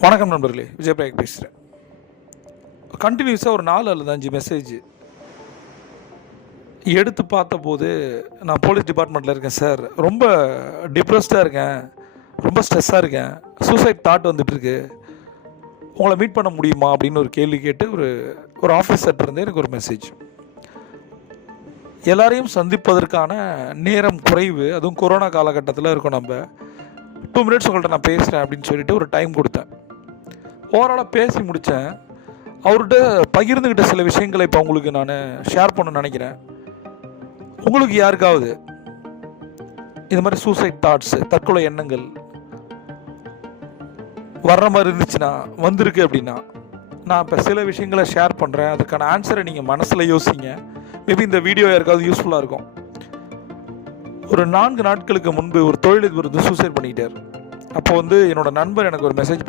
வணக்கம் நண்பர்களே, விஜயபிரகாஷ் பேசுகிறேன். கண்டினியூஸாக ஒரு 4 அல்லது 5 மெசேஜ் எடுத்து பார்த்தபோது, நான் போலீஸ் டிபார்ட்மெண்ட்டில் இருக்கேன் சார், ரொம்ப டிப்ரெஸ்டாக இருக்கேன், ரொம்ப ஸ்ட்ரெஸ்ஸாக இருக்கேன், சூசைட் தாட் வந்துட்டுருக்கு, உங்களை மீட் பண்ண முடியுமா அப்படின்னு ஒரு கேள்வி கேட்டு ஒரு ஆஃபீஸர்கிட்ட எனக்கு ஒரு மெசேஜ். எல்லாரையும் சந்திப்பதற்கான நேரம் குறைவு, அதுவும் கொரோனா காலகட்டத்தில் இருக்கோம். நம்ம 2 மினிட்ஸ் உங்கள்கிட்ட நான் பேசுகிறேன் அப்படின்னு சொல்லிட்டு ஒரு டைம் கொடுத்தேன். ஓவராலாக பேசி முடித்தேன். அவர்கிட்ட பகிர்ந்துக்கிட்ட சில விஷயங்களை இப்போ உங்களுக்கு நான் ஷேர் பண்ண நினைக்கிறேன். உங்களுக்கு யாருக்காவது இந்த மாதிரி சூசைட் தாட்ஸு, தற்கொலை எண்ணங்கள் வர்ற மாதிரி இருந்துச்சுன்னா, வந்திருக்கு அப்படின்னா, நான் இப்போ சில விஷயங்களை ஷேர் பண்ணுறேன். அதுக்கான ஆன்சரை நீங்கள் மனசில் யோசிங்க. மேபி இந்த வீடியோ யாருக்காவது யூஸ்ஃபுல்லாக இருக்கும். ஒரு 4 நாட்களுக்கு முன்பு ஒரு தொழிலதிபர் சூசைட் பண்ணிக்கிட்டார். அப்போ என்னோட நண்பர் எனக்கு ஒரு மெசேஜ்